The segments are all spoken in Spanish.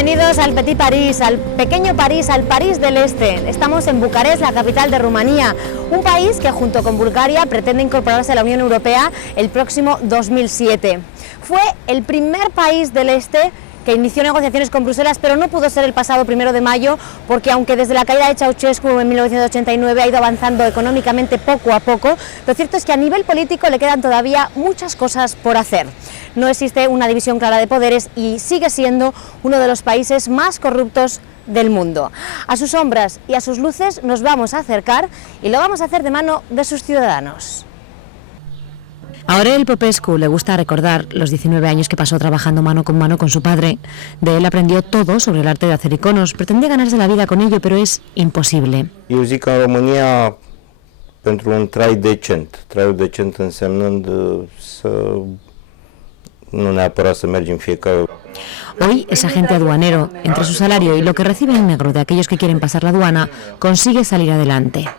Bienvenidos al Petit París, al pequeño París, al París del Este. Estamos en Bucarest, la capital de Rumanía, un país que junto con Bulgaria pretende incorporarse a la Unión Europea el próximo 2007. Fue el primer país del Este que inició negociaciones con Bruselas, pero no pudo ser el pasado 1 de mayo, porque aunque desde la caída de Ceausescu en 1989 ha ido avanzando económicamente poco a poco, lo cierto es que a nivel político le quedan todavía muchas cosas por hacer. No existe una división clara de poderes y sigue siendo uno de los países más corruptos del mundo. A sus sombras y a sus luces nos vamos a acercar y lo vamos a hacer de mano de sus ciudadanos. A Aurel Popescu le gusta recordar los 19 años que pasó trabajando mano con su padre. De él aprendió todo sobre el arte de hacer iconos. Pretendía ganarse la vida con ello, pero es imposible. Eu zic că în România, pentru un trai decent, traiul decent însemnând să nu neapărat să mergem fiecare. Hoy es agente aduanero. Entre su salario y lo que recibe en negro de aquellos que quieren pasar la aduana, consigue salir adelante.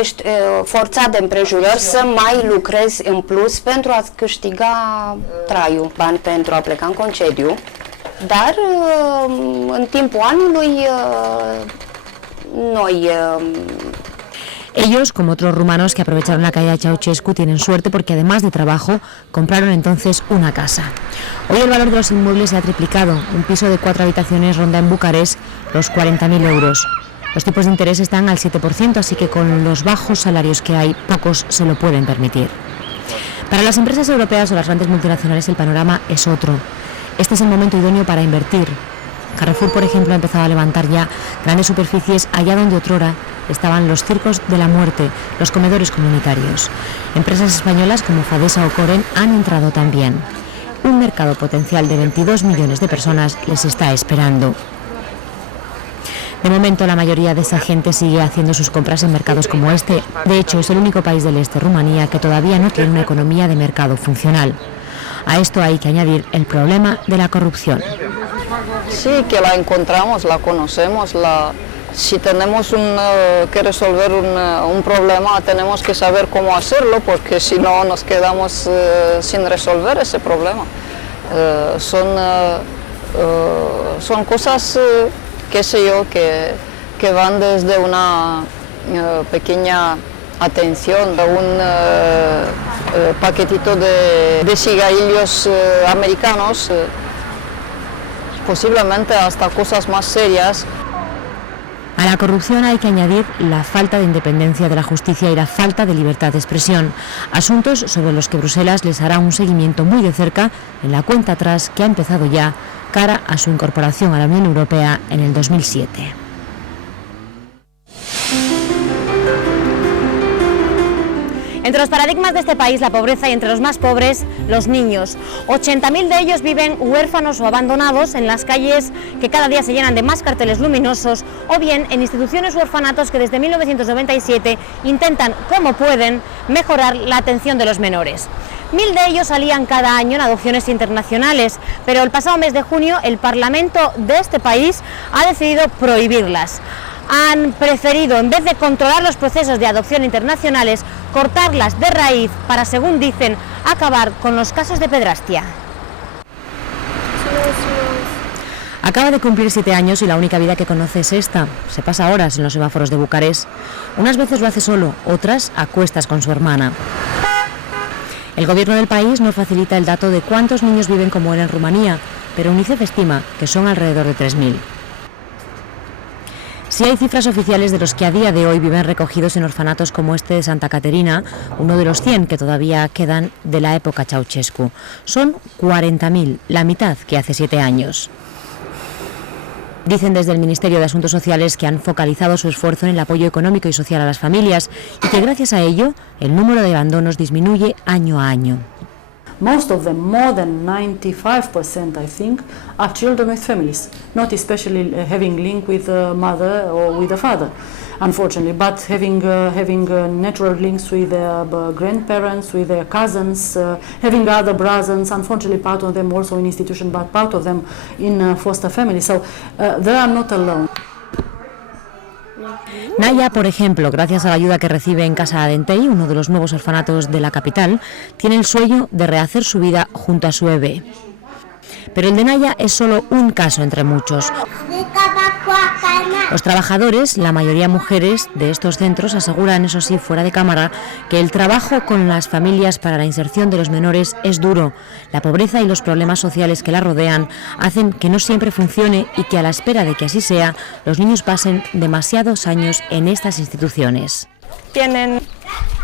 Ești forțat de împrejurări să mai lucrezi în plus pentru a câștiga traiul, bani pentru a pleca în concediu, dar în timpul anului noi... Ellos, como otros rumanos que aprovecharon la caída de Ceausescu, tienen suerte porque además de trabajo compraron entonces una casa. Hoy el valor de los inmuebles se ha triplicado. Un piso de 4 habitaciones ronda en Bucarest los 40.000 euros. Los tipos de interés están al 7%, así que con los bajos salarios que hay, pocos se lo pueden permitir. Para las empresas europeas o las grandes multinacionales el panorama es otro. Este es el momento idóneo para invertir. Carrefour, por ejemplo, ha empezado a levantar ya grandes superficies allá donde otrora estaban los circos de la muerte, los comedores comunitarios. Empresas españolas como Fadesa o Coren han entrado también. Un mercado potencial de 22 millones de personas les está esperando. De momento, la mayoría de esa gente sigue haciendo sus compras en mercados como este. De hecho, es el único país del este, Rumanía, que todavía no tiene una economía de mercado funcional. A esto hay que añadir el problema de la corrupción. Sí, que la encontramos, la conocemos, si tenemos que resolver un problema, tenemos que saber cómo hacerlo, porque si no nos quedamos sin resolver ese problema. Son cosas... qué sé yo, que van desde una pequeña atención, un paquetito de cigarrillos americanos, posiblemente hasta cosas más serias. A la corrupción hay que añadir la falta de independencia de la justicia y la falta de libertad de expresión, asuntos sobre los que Bruselas les hará un seguimiento muy de cerca en la cuenta atrás que ha empezado ya cara a su incorporación a la Unión Europea en el 2007. Entre los paradigmas de este país, la pobreza, y entre los más pobres, los niños. 80.000 de ellos viven huérfanos o abandonados en las calles que cada día se llenan de más carteles luminosos, o bien en instituciones u orfanatos que desde 1997 intentan, como pueden, mejorar la atención de los menores. 1000 de ellos salían cada año en adopciones internacionales, pero el pasado mes de junio el Parlamento de este país ha decidido prohibirlas. Han preferido, en vez de controlar los procesos de adopción internacionales, cortarlas de raíz para, según dicen, acabar con los casos de pedrastia. Acaba de cumplir 7 años y la única vida que conoce es esta. Se pasa horas en los semáforos de Bucarest. Unas veces lo hace solo, otras a cuestas con su hermana. El gobierno del país no facilita el dato de cuántos niños viven como él en Rumanía, pero UNICEF estima que son alrededor de 3.000. Sí hay cifras oficiales de los que a día de hoy viven recogidos en orfanatos como este de Santa Caterina, uno de los 100 que todavía quedan de la época Ceausescu. Son 40.000, la mitad que hace 7 años. Dicen desde el Ministerio de Asuntos Sociales que han focalizado su esfuerzo en el apoyo económico y social a las familias y que gracias a ello el número de abandonos disminuye año a año. Most of them, more than 95%, I think, are children with families, not especially having link with a mother or with a father, unfortunately, but having natural links with their grandparents, with their cousins, having other brothers, unfortunately part of them also in institution, but part of them in foster family, so they are not alone. Naya, por ejemplo, gracias a la ayuda que recibe en Casa Adentei, uno de los nuevos orfanatos de la capital, tiene el sueño de rehacer su vida junto a su bebé. Pero el de Naya es solo un caso entre muchos. Los trabajadores, la mayoría mujeres, de estos centros aseguran, eso sí, fuera de cámara, que el trabajo con las familias para la inserción de los menores es duro. La pobreza y los problemas sociales que la rodean hacen que no siempre funcione y que a la espera de que así sea, los niños pasen demasiados años en estas instituciones. Tienen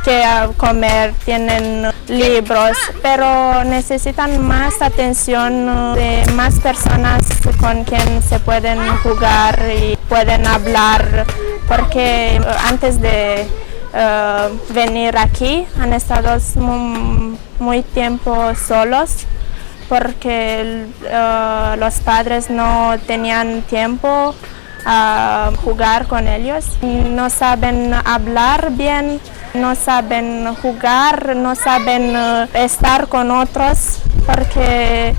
que comer, tienen libros, pero necesitan más atención de más personas con quien se pueden jugar y pueden hablar, porque antes de venir aquí han estado muy tiempo solos, porque los padres no tenían tiempo a jugar con ellos, no saben hablar bien, no saben jugar, no saben estar con otros, porque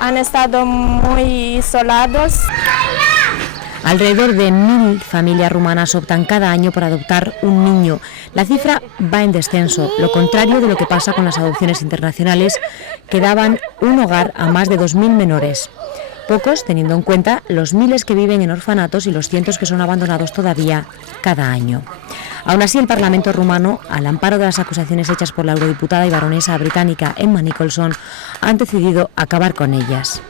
han estado muy isolados. Alrededor de 1000 familias rumanas optan cada año por adoptar un niño. La cifra va en descenso, lo contrario de lo que pasa con las adopciones internacionales, que daban un hogar a más de 2000 menores. Pocos, teniendo en cuenta los miles que viven en orfanatos y los cientos que son abandonados todavía cada año. Aún así, el Parlamento rumano, al amparo de las acusaciones hechas por la eurodiputada y baronesa británica Emma Nicholson, han decidido acabar con ellas.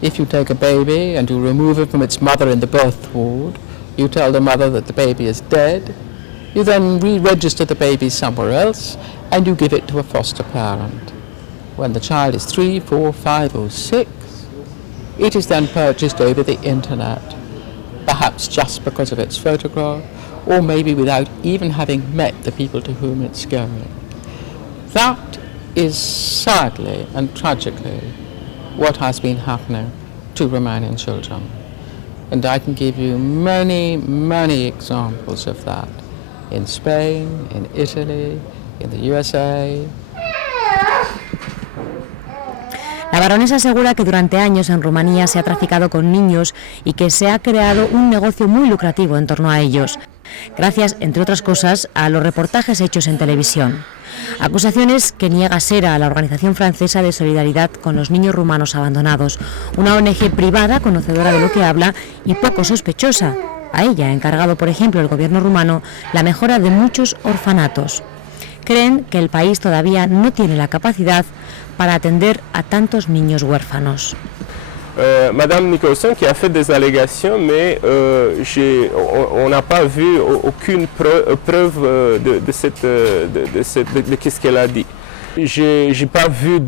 If you take a baby and you remove it from its mother in the birth ward, you tell the mother that the baby is dead, you then re-register the baby somewhere else and you give it to a foster parent. When the child is 3, 4, 5 or 6, it is then purchased over the internet, perhaps just because of its photograph, or maybe without even having met the people to whom it's going. That is sadly and tragically what has been happening to Romanian children. And I can give you many, many examples of that in Spain, in Italy, in the USA. La baronesa asegura que durante años en Rumanía se ha traficado con niños y que se ha creado un negocio muy lucrativo en torno a ellos, gracias, entre otras cosas, a los reportajes hechos en televisión. Acusaciones que niega Sera, a la organización francesa de solidaridad con los niños rumanos abandonados, una ONG privada conocedora de lo que habla y poco sospechosa. A ella ha encargado, por ejemplo, el gobierno rumano la mejora de muchos orfanatos. Creen que el país todavía no tiene la capacidad para atender a tantos niños huérfanos. Madame Nicholson qui a fait des allégations, mais on n'a pas vu aucune preuve de ce qu'elle a dit. J'ai pas vu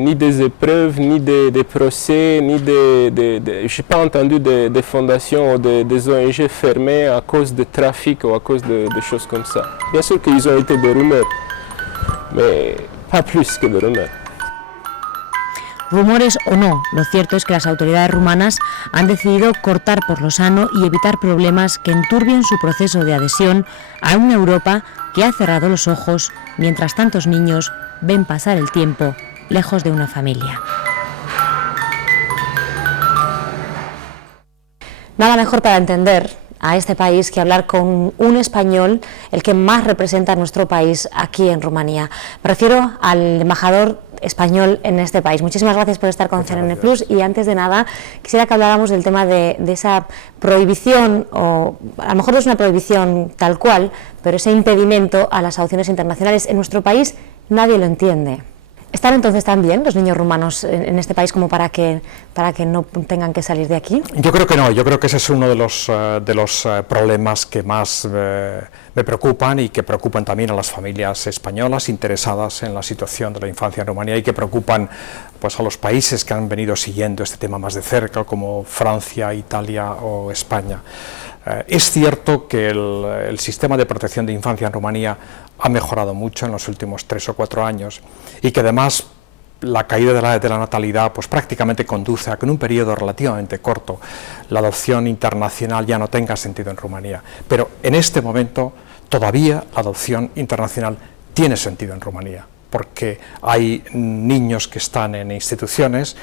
ni des épreuves, ni des procès, ni j'ai pas entendu des fondations ou des ONG fermées à cause de trafic ou à cause de choses comme ça. Bien sûr qu'ils ont été des rumeurs, mais pas plus que des rumeurs. Rumores o no, lo cierto es que las autoridades rumanas han decidido cortar por lo sano y evitar problemas que enturbien su proceso de adhesión a una Europa que ha cerrado los ojos mientras tantos niños ven pasar el tiempo lejos de una familia. Nada mejor para entender a este país que hablar con un español, el que más representa a nuestro país aquí en Rumanía. Me refiero al embajador español en este país. Muchísimas gracias por estar con CNN Plus y antes de nada quisiera que habláramos del tema de esa prohibición, o a lo mejor no es una prohibición tal cual, pero ese impedimento a las adopciones internacionales en nuestro país nadie lo entiende. ¿Están entonces tan bien los niños rumanos en este país como para que no tengan que salir de aquí? Yo creo que no, yo creo que ese es uno de los problemas que más me preocupan y que preocupan también a las familias españolas interesadas en la situación de la infancia en Rumanía y que preocupan pues, a los países que han venido siguiendo este tema más de cerca, como Francia, Italia o España. Es cierto que el sistema de protección de infancia en Rumanía ha mejorado mucho en los últimos 3 o 4 años y que además la caída de la natalidad pues prácticamente conduce a que en un periodo relativamente corto la adopción internacional ya no tenga sentido en Rumanía. Pero en este momento todavía la adopción internacional tiene sentido en Rumanía, porque hay niños que están en instituciones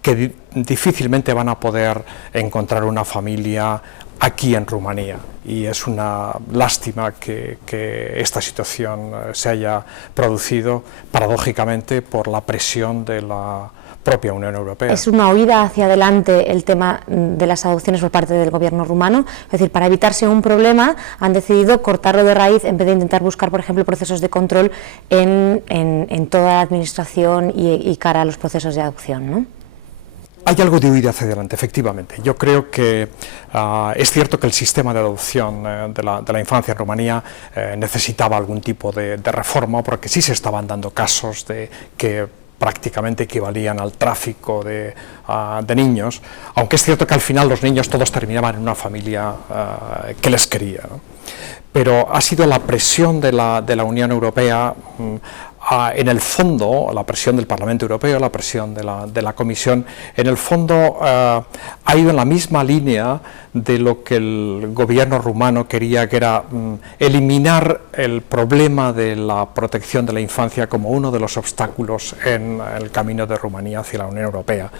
que difícilmente van a poder encontrar una familia aquí en Rumanía, y es una lástima que esta situación se haya producido paradójicamente por la presión de la propia Unión Europea. ¿Es una huida hacia adelante el tema de las adopciones por parte del gobierno rumano? Es decir, para evitarse un problema han decidido cortarlo de raíz en vez de intentar buscar, por ejemplo, procesos de control en toda la administración y cara a los procesos de adopción, ¿no? Hay algo de huida hacia adelante, efectivamente. Yo creo que es cierto que el sistema de adopción de la infancia en Rumanía necesitaba algún tipo de reforma, porque sí se estaban dando casos de que prácticamente equivalían al tráfico de niños, aunque es cierto que al final los niños todos terminaban en una familia que les quería, ¿no? Pero ha sido la presión de la Unión Europea, en el fondo, la presión del Parlamento Europeo, la presión de la Comisión, en el fondo ha ido en la misma línea de lo que el gobierno rumano quería, que era eliminar el problema de la protección de la infancia como uno de los obstáculos en el camino de Rumanía hacia la Unión Europea.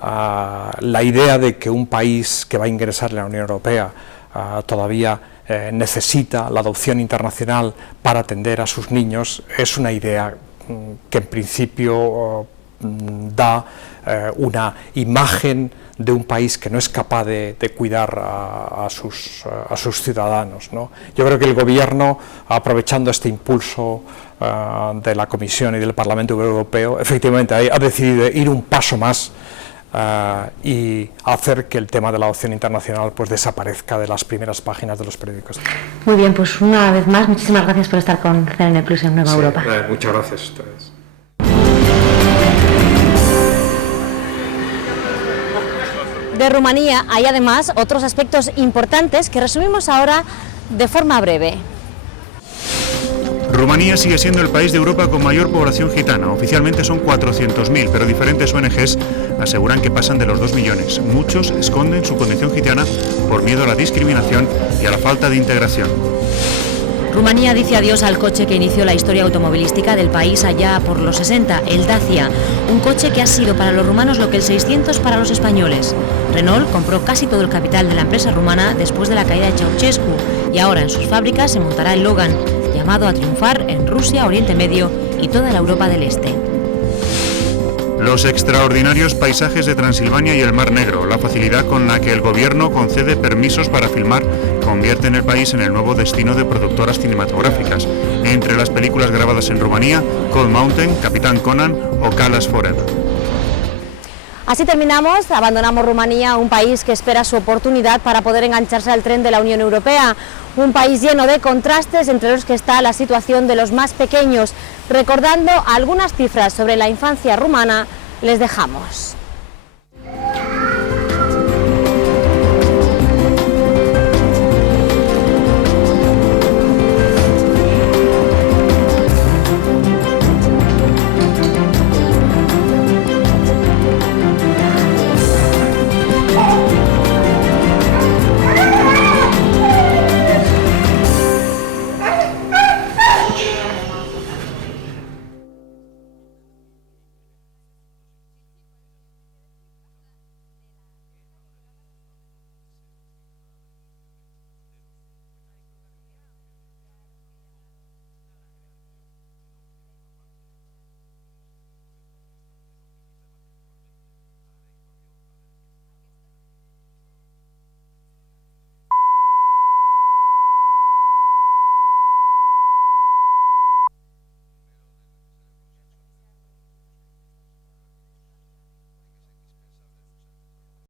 La idea de que un país que va a ingresar en la Unión Europea todavía necesita la adopción internacional para atender a sus niños es una idea que en principio da una imagen de un país que no es capaz de cuidar a sus ciudadanos, ¿no? Yo creo que el gobierno, aprovechando este impulso de la Comisión y del Parlamento Europeo, efectivamente ha decidido ir un paso más y hacer que el tema de la adopción internacional pues desaparezca de las primeras páginas de los periódicos. Muy bien, pues una vez más, muchísimas gracias por estar con CNN Plus en Nueva Europa. Muchas gracias a ustedes. De Rumanía hay además otros aspectos importantes que resumimos ahora de forma breve. Rumanía sigue siendo el país de Europa con mayor población gitana. Oficialmente son 400.000, pero diferentes ONGs aseguran que pasan de los 2 millones. Muchos esconden su condición gitana por miedo a la discriminación y a la falta de integración. Rumanía dice adiós al coche que inició la historia automovilística del país allá por los 60, el Dacia, un coche que ha sido para los rumanos lo que el 600 para los españoles. Renault compró casi todo el capital de la empresa rumana después de la caída de Ceausescu y ahora en sus fábricas se montará el Logan, llamado a triunfar en Rusia, Oriente Medio y toda la Europa del Este. Los extraordinarios paisajes de Transilvania y el Mar Negro, la facilidad con la que el gobierno concede permisos para filmar, convierten el país en el nuevo destino de productoras cinematográficas. Entre las películas grabadas en Rumanía, Cold Mountain, Capitán Conan o Calas Forever. Así terminamos, abandonamos Rumanía, un país que espera su oportunidad para poder engancharse al tren de la Unión Europea. Un país lleno de contrastes, entre los que está la situación de los más pequeños. Recordando algunas cifras sobre la infancia rumana, les dejamos.